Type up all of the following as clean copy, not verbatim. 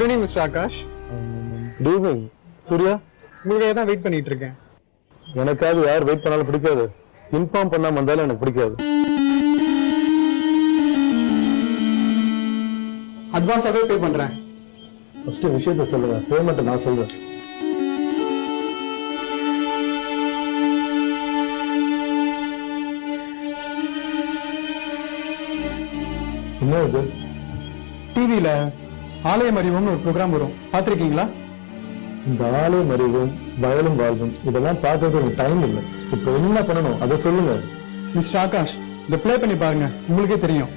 Good evening mister Akash. Good evening Surya. உங்களுக்காக தான் wait பண்ணிட்டு இருக்கேன். எனக்காவது யார் வெயிட் பண்ணாலும் பிடிக்காது, இன்ஃபார்ம் பண்ணாம வந்தாலும் எனக்கு பிடிக்காது. அட்வான்ஸாகவே பே பண்றேன். ஃபர்ஸ்ட் விஷயத்த சொல்லுங்க, பேமெண்ட் நான் சொல்றேன். என்ன இது? டிவியில ஆலயம் அறிவோம்னு ஒரு ப்ரோக்ராம் வரும், பார்த்துருக்கீங்களா? இந்த ஆலயம் அறிவும் வயலும் வாழ்வும் இதெல்லாம் பார்க்கறது எனக்கு டைம் இல்லை. இப்போ என்ன பண்ணணும் அதை சொல்லுங்க. மிஸ்டர் ஆகாஷ், இதை ப்ளே பண்ணி பாருங்க, உங்களுக்கே தெரியும்.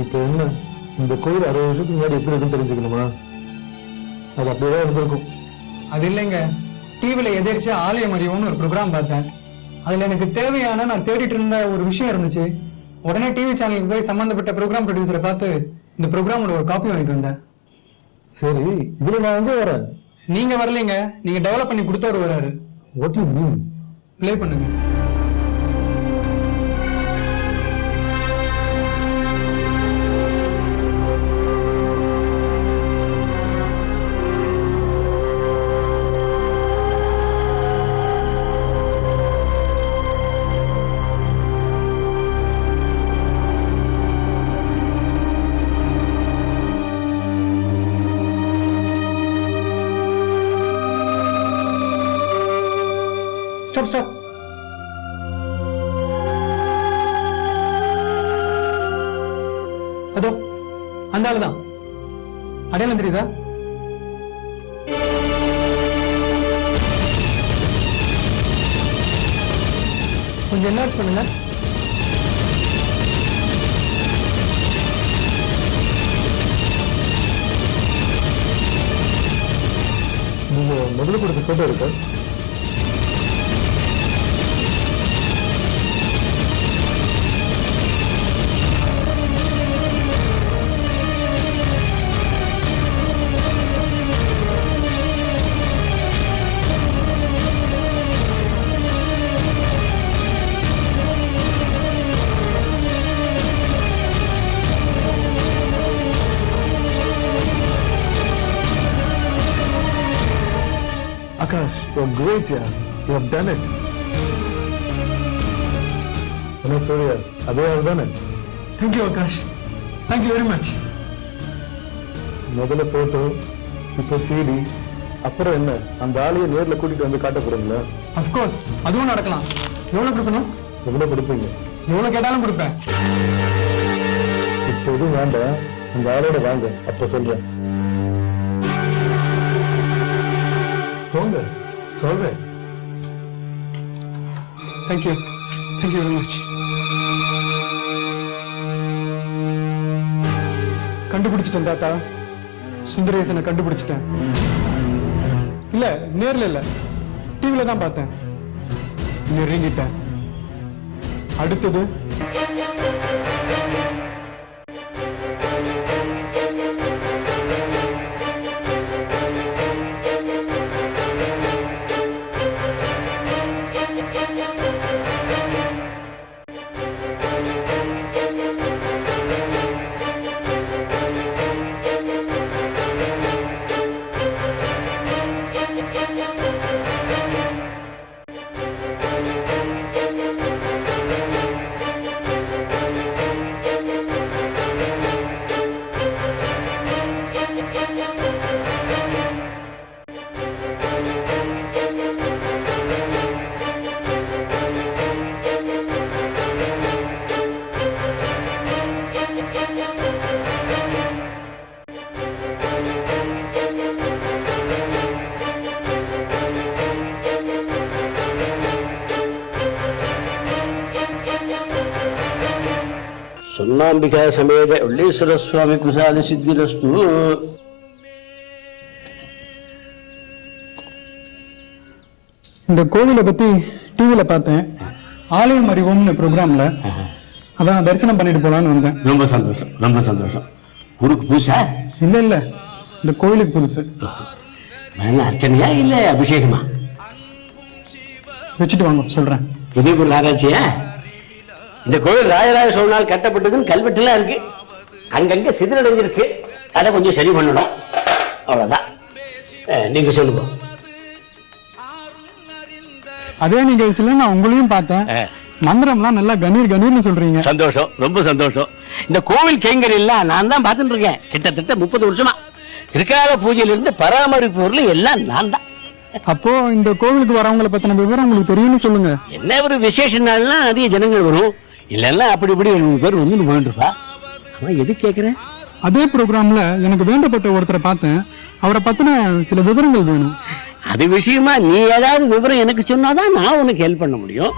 இப்போ என்ன, இந்த கோயில் 60 வருஷத்துக்கு முன்னாடி எப்படி இருக்குன்னு தெரிஞ்சுக்கணுமா? அது அப்படியேதான் இருந்திருக்கும். அது இல்லைங்க, டிவியில எதிர்த்து ஆலயம் அறிவோம்னு ஒரு ப்ரோக்ராம் பார்த்தேன். அதுல எனக்கு தேவையான நான் தேடிட்டு இருந்த ஒரு விஷயம் இருந்துச்சு. உடனே டிவி சேனலுக்கு போய் சம்பந்தப்பட்ட ப்ரோக்ராம் ப்ரொடியூசரை பார்த்து இந்த ப்ரோக்ராமோட ஒரு காப்பி வாங்கிட்டு வந்தேன். சரி, இதுல நான் எங்க வரேன்? நீங்க வரலைங்க, நீங்க டெவலப் பண்ணி கொடுத்தவர் வராரு. What you mean? ப்ளே பண்ணுங்க. Stop stop. அதோ அந்த ஆளுதான். அடையாளம் தெரியுதா? கொஞ்சம் என்லார்ஜ் பண்ணுங்க. நீங்க முதல்ல கொடுத்த போட்டோ இருக்கு. Akash, you're great, yeah. You have done it. என்ன சூர்யா, அதே ஆள் தானே? Thank you Akash, thank you very much. முதல்ல போட்டோ, இப்போ சிடி, அப்புறம் என்ன, அந்த ஆளையை நேர்ல கூட்டிட்டு வந்து காட்ட போறீங்களா? Of course, அதுவும் நடக்கலாம். எவ்வளவு கொடுக்கணும்? எவ்வளவு கொடுப்பீங்க? எவ்வளவு கேட்டாலும் கொடுப்பேன். இப்போ எதுவும் வேண்டாம், அந்த ஆளோட வாங்க, அப்ப சொல்றேன். போங்க, சொல்றேன். Thank you very much. கண்டுபிடிச்சிட்டேன் தாத்தா, சுந்தரேசனை கண்டுபிடிச்சிட்டேன். இல்ல நேர்ல இல்ல, டிவில தான் பார்த்தேன். நெருங்கிட்டேன். அடுத்தது ஸ்வர்ணாம்பிகா சமேத வெள்ளேஸ்வர சுவாமி பிரசாத சித்திரஸ்து. இந்த கோவிலை பத்தி டிவியில பார்த்தேன், ஆலயம் அறிவோம்னு ப்ரோக்ராம்ல. அதான் தரிசனம் பண்ணிட்டு போலான்னு வந்தேன். ரொம்ப சந்தோஷம், ரொம்ப சந்தோஷம். ஊருக்கு பூசா? இல்ல இல்ல, இந்த கோவிலுக்கு புதுசு. அர்ச்சனையா இல்ல அபிஷேகமா? வச்சுட்டு வாங்க சொல்றேன். புதிய பொருள் ஆராய்ச்சியா? இந்த கோவில் ராஜராஜ சோழனால் கட்டப்பட்டதுன்னு கல்வெட்டுலாம் இருக்கு. அங்கங்க சிதிரடைஞ்சிருக்கு. அதை கொஞ்சம் சரி பண்ணணும், அவ்வளவுதான். நீங்க சொல்லுங்க. அதே நிகழ்ச்சியில நான் உங்களையும் பார்த்தேன். மந்திரம்லாம் நல்லா கணீர் கணீர்னு சொல்றீங்க. சந்தோஷம், ரொம்ப சந்தோஷம். இந்த கோவில் கைங்கர் எல்லாம் நான் தான் பார்த்துட்டு இருக்கேன். கிட்டத்தட்ட 30 வருஷமா திருக்கால பூஜையிலிருந்து பராமரிப்பு பொருள் எல்லாம் நான் தான். அப்போ இந்த கோவிலுக்கு வரவங்களை பத்தின விவரம் உங்களுக்கு தெரியும்னு சொல்லுங்க. என்ன ஒரு விசேஷ நாள்னா அதிக ஜனங்கள் வரும். இல்லைன்னா அப்படி இப்படி 2 பேர் வந்து போயிட்டு இருக்கா. அவன் எது கேட்குறேன்? அதே ப்ரோக்ராம்ல எனக்கு வேண்டப்பட்ட ஒருத்தரை பார்த்தேன். அவரை பத்தின சில விவரங்கள் வேணும். அது விஷயமா நீ ஏதாவது விவரம் எனக்கு சொன்னாதான் நான் உனக்கு ஹெல்ப் பண்ண முடியும்.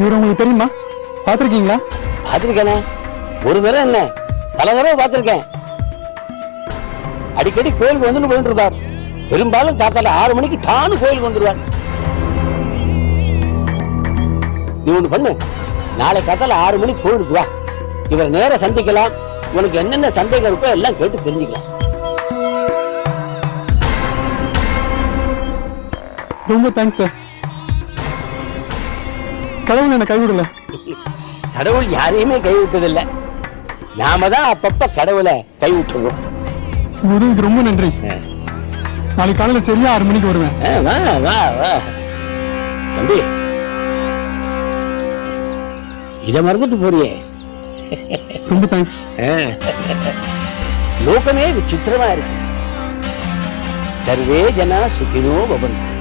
இவர் உங்களுக்கு தெரியுமா? பார்த்திருக்கீங்களா? பார்த்திருக்கேனே, ஒரு தடவை என்ன பல தடவை பார்த்திருக்கேன். அடிக்கடி கோயிலுக்கு வந்துட்டு போயிட்டு இருக்கார். பெரும்பாலும் காத்தால 6 மணிக்கு டானு கோயிலுக்கு வந்துருவார். நீ ஒண்ணு பண்ணு, நாளை காத்தால 6 மணிக்கு கோயிலுக்கு வா. இவரை நேர சந்திக்கலாம். உனக்கு என்னென்ன சந்தேகம் இருக்கோ எல்லாம் கேட்டு தெரிஞ்சுக்கலாம். ரொம்ப தேங்க்ஸ் சார். கடவுள் என்ன கைவிடல. கடவுள் யாரையுமே கைவிட்டதில்லை. நாம தான் அப்பப்ப கடவுளை கைவிட்டுறோம். உதவிக்கு ரொம்ப நன்றி. நாளைக்கு காலையில சரியா 6 மணிக்கு வருவேன். வா வா வா தம்பி, இதை மறந்துட்டு போறியே. ரொம்ப தேங்க்ஸ். லோகமே விசித்திரமா இருக்கு. சர்வே ஜனா சுகினோ பவந்து.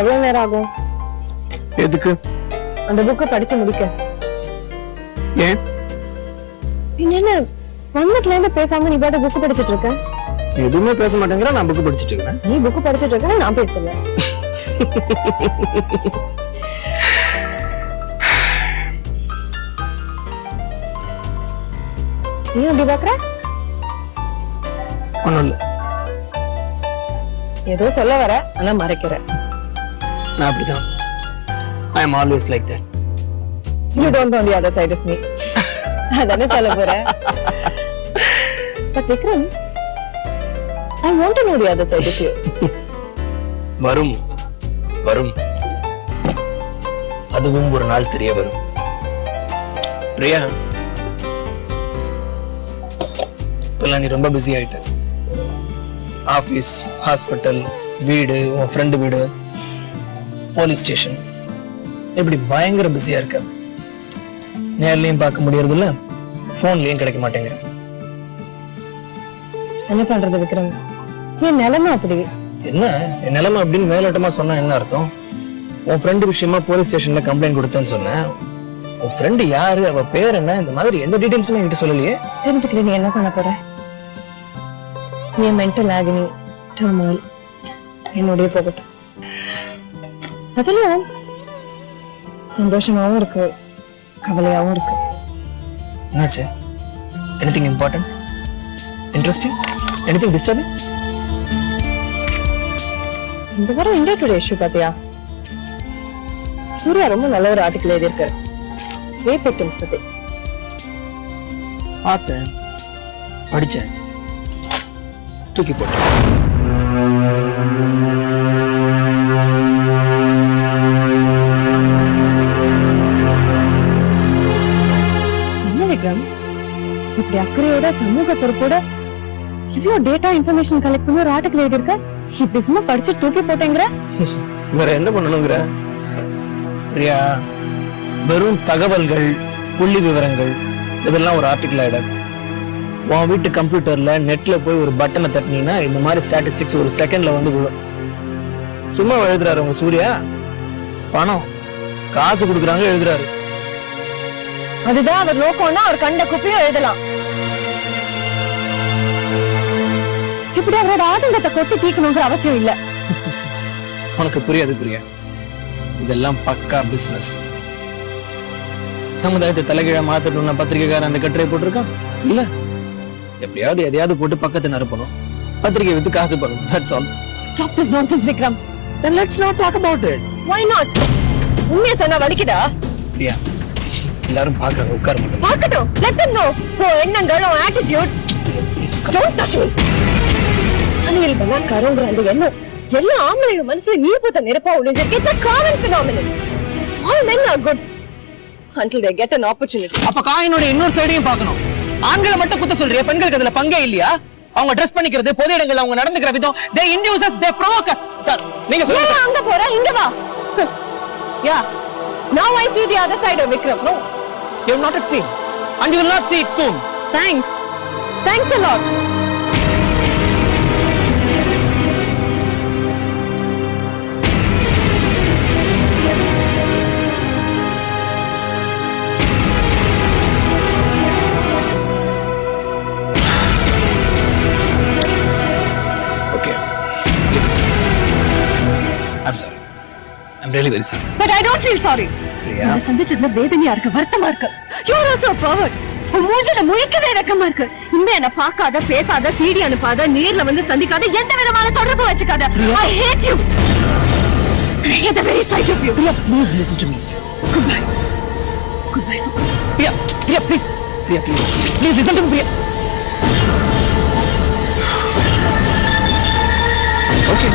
எவ்வளவு நேரம் ஆகும்? எதுக்கு? அந்த புக்கை படிச்சு முடிக்க. ஏன்? என்ன வந்ததுல இருந்து பேசாம நீ பாட்டு புக் படிச்சிட்டு இருக்க? எதுவுமே பேச மாட்டேங்கிற, நான் புக் படிச்சிட்டு இருக்கேன். நீ புக் படிச்சிட்டு இருக்க, நான் பேசல. நீ எப்படி பாக்குற? ஒண்ணும் இல்ல. ஏதோ சொல்ல வர, ஆனா மறைக்கிற. நான் அப்படிதான். I am always like that. You don't know the other side of me. அதானே சொல்ல போற. But Vikram, I want to know the other side of you. வரும் வரும், அதுவும் ஒரு நாள் தெரிய வரும். பிரியா, இப்பெல்லாம் நீ ரொம்ப பிஸி ஆயிட்ட. ஆஃபீஸ், ஹாஸ்பிட்டல், வீடு, உன் ஃப்ரெண்டு வீடு, போலீஸ் ஸ்டேஷன், இப்படி பயங்கர பிஸியா இருக்க. நேர்லயும் பார்க்க முடியறது இல்ல, போன்லயும் கிடைக்க மாட்டேங்கிற. என்ன பண்றது விக்ரம்? என் நிலைமை அப்படி. என்ன என் நிலைமை அப்படின்னு மேலோட்டமா சொன்னா என்ன அர்த்தம்? உன் ஃப்ரெண்டு விஷயமா போலீஸ் ஸ்டேஷன்ல கம்ப்ளைண்ட் கொடுத்தேன்னு சொன்னேன். உன் ஃப்ரெண்டு யாரு, அவ பேர் என்ன, இந்த மாதிரி எந்த டீடைல்ஸுமே என்கிட்ட சொல்லலையே. தெரிஞ்சுக்கிட்டு நீ என்ன பண்ண போற? என் மென்டல் ஆகினி, டர்மால் என்னுடைய போகட்டும். அதுலயும் சந்தோஷமாவும் இருக்கு, கவலையாவும் இருக்கு. என்னாச்சு? Anything important, interesting, anything disturbing? இந்த வாரம் இந்தியா டுடே இஷ்யூ பாத்தியா? சூர்யா ரொம்ப நல்ல ஒரு ஆர்டிக்கல் எழுதியிருக்காரு, ரேப் விக்டிம்ஸ் பத்தி. பார்த்தேன், படிச்சேன், தூக்கி போட்டேன். என்ன விக்ரம் இப்படி அக்கறையோட சமூக பொறுப்போட இவ்வளவு டேட்டா இன்ஃபர்மேஷன் கலெக்ட் பண்ணி ஒரு ஆர்டிகல் எழுதியிருக்க. இப்படி சும்மா படிச்சு தூக்கி போட்டேங்கிற. வேற என்ன பண்ணணுங்கிற பிரியா? வெறும் தகவல்கள், புள்ளி விவரங்கள் இதெல்லாம் ஒரு ஆர்டிகல் ஆயிடாது. உன் வீட்டு கம்ப்யூட்டர்ல நெட்ல போய் ஒரு பட்டனை தட்டினீங்கன்னா இந்த மாதிரி ஸ்டாட்டிஸ்டிக்ஸ் ஒரு செகண்ட்ல வந்து விழும். சும்மா எழுதுறாரு உங்க சூர்யா. பணம் காசு கொடுக்குறாங்க எழுதுறாரு. அதுதான் அவர் நோக்கம்னா அவர் கண்ட குப்பையும் எழுதலாம். இப்படி அவரோட ஆதங்கத்தை கொட்டி தீக்கணுங்கிற அவசியம் இல்ல. உனக்கு புரியாது பிரியா. இதெல்லாம் பக்கா பிசினஸ். சமுதாயத்தை தலைகீழ மாத்தட்டும்னா பத்திரிகைக்காரன் அந்த கட்டுரை போட்டிருக்கான் இல்ல. எப்படியாவது எதையாவது போட்டு பக்கத்தை நிரப்பணும், பத்திரிகை வித்து காசு பண்ணணும். That's all. Stop this nonsense, Vikram. Then let's not talk about it. Why not? உண்மையை சொன்னா வலிக்குதா? பிரியா, எல்லாரும் பாக்குறாங்க, உட்கார மாட்டோம். பார்க்கட்டும். Let them know. உன் எண்ணங்கள், உன் attitude. Don't touch me. அணியில் பலாத்காரங்கிற அந்த எண்ணம் எல்லா ஆம்பளைங்க மனசுல நீர் பூத்த நெருப்பா ஒளிஞ்சிருக்கு. It's a common phenomenon. All men are good until they get an opportunity. அப்ப காயினோட இன்னொரு சைடையும் பார்க்கணும். ஆண்களை மட்டும் குத்த சொல்றியா? பெண்களுக்கு அதுல பங்கே இல்லையா? அவங்க ட்ரெஸ் பண்ணிக்கிறது, பொது இடங்கள்ல அவங்க நடந்துக்கிற விதம், they induce us, they provoke us. Sir, நீங்க சொல்லுங்க. ஏன் அங்க போற? இங்க வா. Yeah. Now I see the other side of Vikram. No. You have not yet seen, and you will not see it soon. Thanks. Thanks a lot. I'm sorry. I'm really very sorry. But I don't feel sorry. Priya, நான் சந்திச்சதுல வேதனையா இருக்கு, வருத்தமா இருக்கு. You are also a pervert. உன் மூஞ்சில முழிக்கவே வெக்கமா இருக்கு. இனிமே என்ன பார்க்காத, பேசாத, சீடி அனுப்பாத, நேர்ல வந்து சந்திக்காத, எந்த விதமான தொடர்பு வச்சுக்காத. I hate you. I hate the very sight of you. Priya, please listen to me. Goodbye. Goodbye. Priya, Priya, please. Priya, please. Please listen to me, Priya. Okay.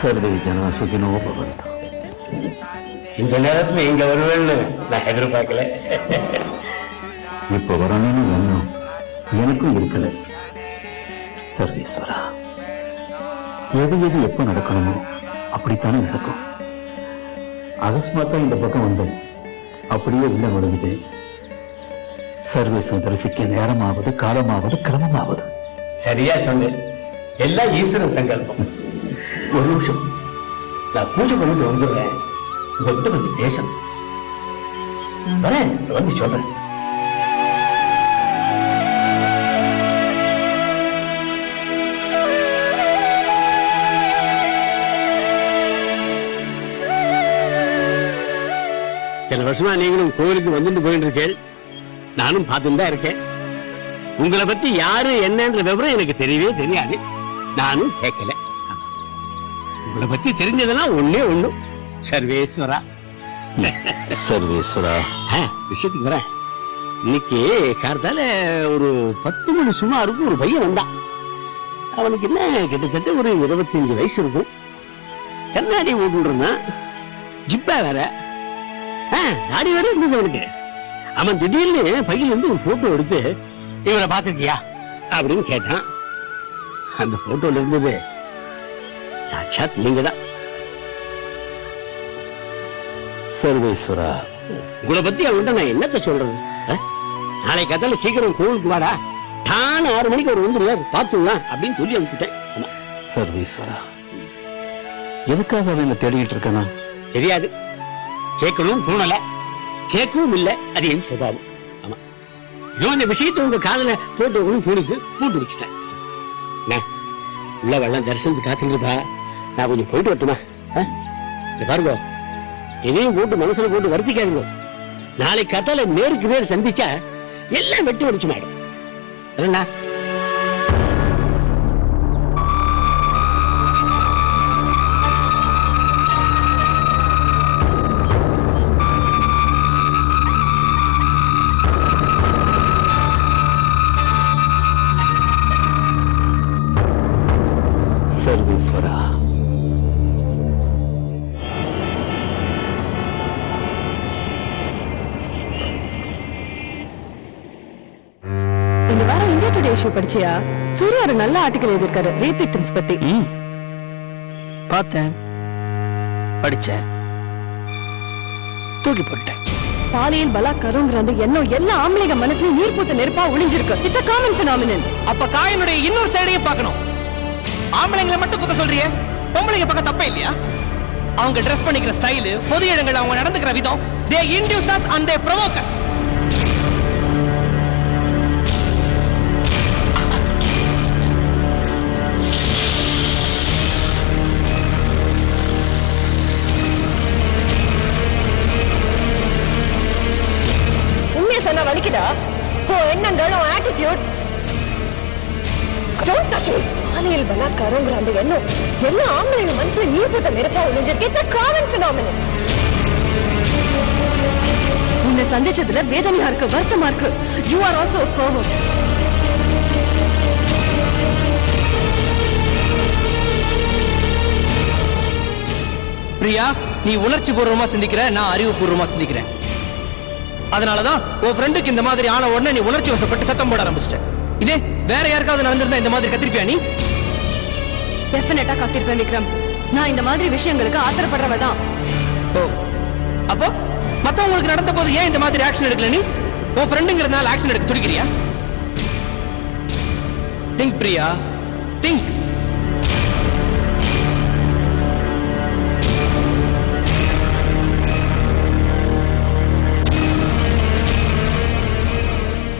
சர்வே ஜனா சுகினோ பவந்து. இந்த நேரத்துல இங்க வருவேன்னு நான் எதிர்பார்க்கல. இப்ப வரணும்னு எண்ணம் எனக்கும் இருக்கல. சர்வேஸ்வரா, எது எது எப்ப நடக்கணுமோ அப்படித்தானே நடக்கும். அகஸ்மாத்தா இந்த பக்கம் வந்தேன், அப்படியே உள்ள நுழைஞ்சுது. சர்வேசம் தரிசிக்க நேரமாவது, காலமாவது, கிரமமாவது. சரியா சொன்னேன். எல்லாம் ஈஸ்வரன் சங்கல்பம். ஒரு நிமிஷம், நான் பூஜை பண்ணிட்டு வந்துடுறேன். உங்ககிட்ட வந்து பேசணும். வரேன், வந்து சொல்றேன். சில வருஷமா நீங்களும் கோவிலுக்கு வந்துட்டு போயிட்டு இருக்கேன், நானும் பார்த்துட்டு தான் இருக்கேன். உங்களை பத்தி யாரு என்னன்ற விவரம் எனக்கு தெரியவே தெரியாது, நானும் கேட்கல. உங்களை பத்தி தெரிஞ்சதெல்லாம் ஒண்ணே ஒண்ணு, சர்வேஸ்வரா. சர்வேஸ்வரா, விஷயத்துக்கு வரேன். இன்னைக்கு கார்த்தால ஒரு 10 மணி சுமாருக்கு ஒரு பையன் வந்தான். அவனுக்கு என்ன கிட்டத்தட்ட ஒரு 25 வயசு இருக்கும். கண்ணாடி ஓட்டுருந்தான், ஜிப்பா வேற, தாடி வேற இருந்தது அவனுக்கு. அவன் திடீர்னு பையில இருந்து ஒரு போட்டோ எடுத்து, இவரை பார்த்திருக்கியா அப்படின்னு கேட்டான். அந்த போட்டோல இருந்தது சாட்சாத் நீங்க தான். சர்வேஸ்வரா, உங்களை பத்தி அவன்கிட்ட நான் என்னத்த சொல்றது? நாளை கத்தால சீக்கிரம் கோவிலுக்கு வாடா, டான 6 மணிக்கு ஒரு வந்துருவார் பார்த்துடலாம் அப்படின்னு சொல்லி அனுப்பிச்சுட்டேன். ஆமா. சர்வேஸ்வரா, எதுக்காக அவன் என்ன தேடிக்கிட்டு இருக்கானா? தெரியாது, கேட்கணும் தோணல, கேட்கவும் இல்லை, அது என் சுபாவம். ஆமா, இதோ இந்த விஷயத்தை உங்க காதல போட்டு வைக்கணும் தோணிக்கு போட்டு வச்சுட்டேன். உள்ள வெள்ளம் தரிசனத்துக்கு காத்துருப்பா, நான் கொஞ்சம் போயிட்டு வரட்டுமா? பாருங்க, இதையும் போட்டு மனசுல போட்டு வருத்திக்காருங்க. நாளை கத்தால நேருக்கு நேர் சந்திச்சா எல்லாம் வெட்டி ஒடிச்சு மாடும். என்னண்ணா? சர்வேஸ்வரா, இந்த வாரம் இந்தியா டுடே இஷ்யூ படிச்சியா? சூர்யா ஒரு நல்ல ஆர்டிகல் எழுதிருக்காரு ரேப் விக்டிம்ஸ் பத்தி. பார்த்தேன், படிச்சேன், தூக்கி போட்டேன். பாலியல் பலாத்காரங்கிற அந்த எண்ணம் எல்லா ஆம்பளைங்க மனசுலயும் நீர் பூத்த நெருப்பா ஒளிஞ்சிருக்கு. It's a common phenomenon. அப்ப காயினுடைய இன்னொரு சைடையும் பார்க்கணும். ஆம்பளைங்களை மட்டும் குத்த சொல்றியே, பொம்பளைங்க பக்கம் தப்பே இல்லையா? அவங்க ட்ரெஸ் பண்ணிக்கிற ஸ்டைல், பொது இடங்கள் அவங்க நடந்துக்கிற விதம், they induce us and they provoke us. உண்மையை சொன்னா வலிக்குதா? எண்ணங்கள், ஆட்டிடியூட். Don't touch me. பாலியல் பலாத்காரங்கிற அந்த எண்ணம் எல்லா ஆம்பளைங்க மனசுல நீர் பூத்த நெருப்பா ஒளிஞ்சிருக்கு. It's a common phenomenon. உன்னை சந்திச்சதுல வேதனையா இருக்கு, வருத்தமா இருக்கு. You are also a pervert. Priya, நீ உணர்ச்சி பூர்வமா சிந்திக்கிற, நான் அறிவுபூர்வமா சிந்திக்கிறேன். அதனாலதான் உன் ஃப்ரெண்டுக்கு இந்த மாதிரி ஆன உடனே நீ உணர்ச்சி வசப்பட்டு சத்தம் போட ஆரம்பிச்சிட்ட. இதே வேற யாருக்காவது நடந்திருந்தா இந்த மாதிரி கத்திருப்பியா நீ? டெஃபினட்டா கத்திருப்பேன் விக்ரம். நான் இந்த மாதிரி விஷயங்களுக்கு ஆத்திரப்படுறவதான். ஓ, அப்போ மத்தவங்களுக்கு நடந்த போது ஏன் இந்த மாதிரி ஆக்ஷன் எடுக்கல நீ? உன் ஃப்ரெண்டுங்கிறதுனால ஆக்ஷன் எடுக்க துடிக்கிறியா? Think Priya, think.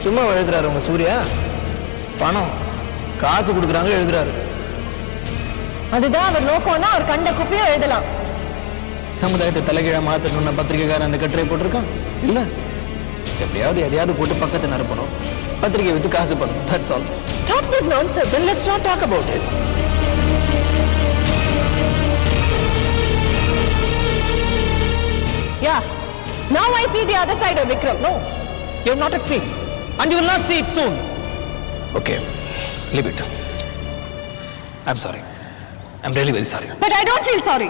சும்மா எழுதுறாரு உங்க சூர்யா. பணம் காசு கொடுக்குறாங்க எழுதுறாரு. அதுதான் அவர் நோக்கம்னா அவர் கண்ட குப்பையும் எழுதலாம். சமுதாயத்தை தலைகீழா மாத்தணும்னு பத்திரிகைக்காரன் அந்த கட்டுரை போட்டிருக்கான் இல்ல? எப்படியாவது எதையாவது போட்டு பக்கத்தை நிரப்பணும், பத்திரிகை வித்து காசு பண்ணணும். That's all. Stop this nonsense. Then let's not talk about it. Yeah. Now I see the other side of Vikram. No, you're not at sea, and you will not see it soon. Okay, leave it. I'm sorry. I'm really very sorry. But I don't feel sorry.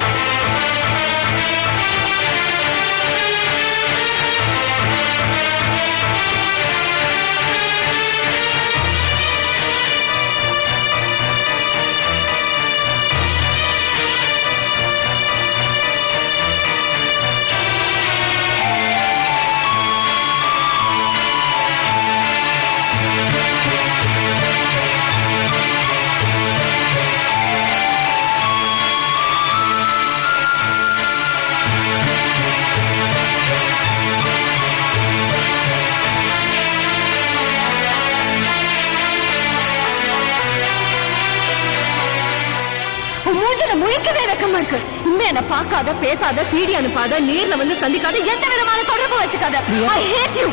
முழிக்கவே வெக்கமா இருக்கு. இனிமே என்ன பார்க்காத, பேசாத, CD அனுப்பாத, நேர்ல வந்து சந்திக்காத, எந்த விதமான தொடர்பு வச்சுக்காத. I hate you.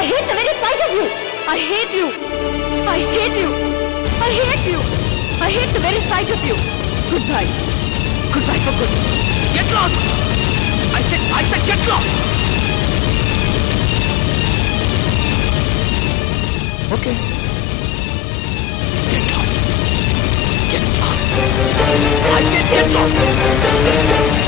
I hate the very sight of you. I hate you. I hate you. I hate you. I hate the very sight of you. Goodbye. Goodbye for good. Get lost. I said get lost. Okay. Get lost. Get lost. I said get lost.